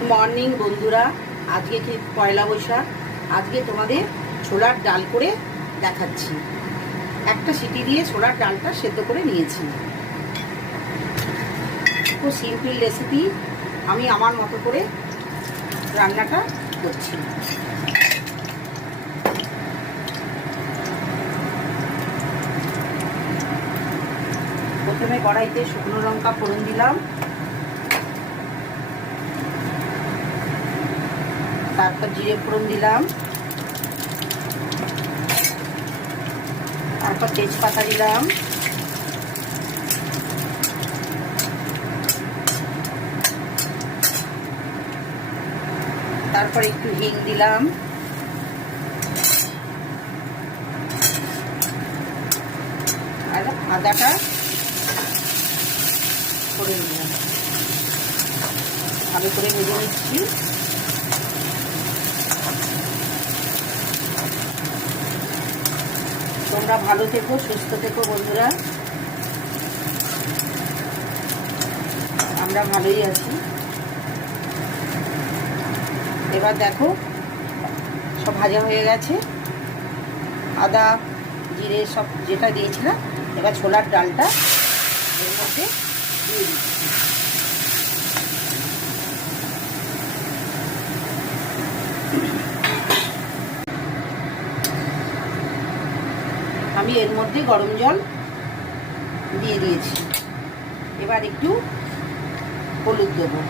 Good morning বন্ধুরা। আজকে কি পয়লা বৈশাখ, আজকে তোমাদের ছোলার ডাল করে দেখাচ্ছি। একটা সিটি দিয়ে ছোলার ডালটা সেদ্ধ করে নিয়েছি। খুব সিম্পল রেসিপি, আমি আমার মতো করে রান্নাটা করছি। প্রথমে কড়াইতে শুকনো লঙ্কা ফোড়ন দিলাম, তারপর জিরে ফোড়ন দিলাম, তারপর তেজপাতা দিলাম, তারপর একটু হিং দিলাম, আর আদাটা করে নিলাম। ভালো করে ভেজে নিচ্ছি। তোমরা ভালো থেকো, সুস্থ থেকো বন্ধুরা। আমরা ভালোই আছি। এবার দেখো সব ভাজা হয়ে গেছে, আদা জিরে সব যেটা দিয়েছিলাম। এবার ছোলার ডালটা এর মধ্যে দিয়ে দিচ্ছি। আমি এর মধ্যে গরম জল দিয়ে দিয়েছি। এবার একটু হলুদ দেবো,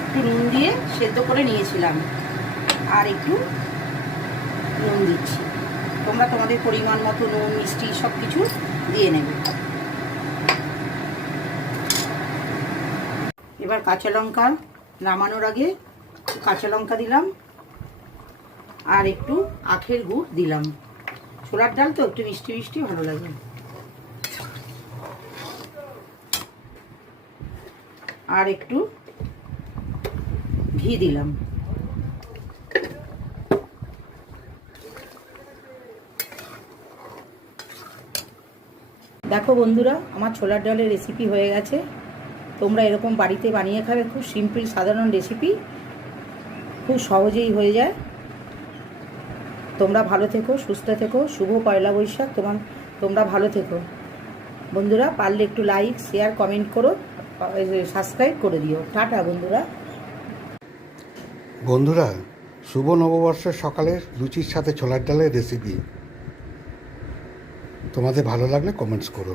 একটু নুন দিয়ে সেদ্ধ করে নিয়েছিলাম, আর একটু নুন দিচ্ছি। তোমরা তোমাদের পরিমাণ মতো নুন মিষ্টি সব কিছু দিয়ে নেবে। এবার কাঁচা লঙ্কা নামানোর আগে কাঁচা লঙ্কা দিলাম, আর একটু আখের গুড় দিলাম। ছোলার ডাল তো একটু মিষ্টি মিষ্টি ভালো লাগে। আর একটু ঘি দিলাম। দেখো বন্ধুরা, আমার ছোলার ডালের রেসিপি হয়ে গেছে। তোমরা এরকম বাড়িতে বানিয়ে খাবে। খুব সিম্পল সাধারণ রেসিপি, খুব সহজেই হয়ে যায়। তোমরা ভালো থেকো, সুস্থ থেকো। শুভ পয়লা বৈশাখ। তোমরা ভালো থেকো বন্ধুরা। পারলে একটু লাইক শেয়ার কমেন্ট করো, সাবস্ক্রাইব করে দিও। টাটা বন্ধুরা। বন্ধুরা, শুভ নববর্ষের সকালের লুচির সাথে ছোলার ডালের রেসিপি তোমাদের ভালো লাগলে কমেন্টস করো।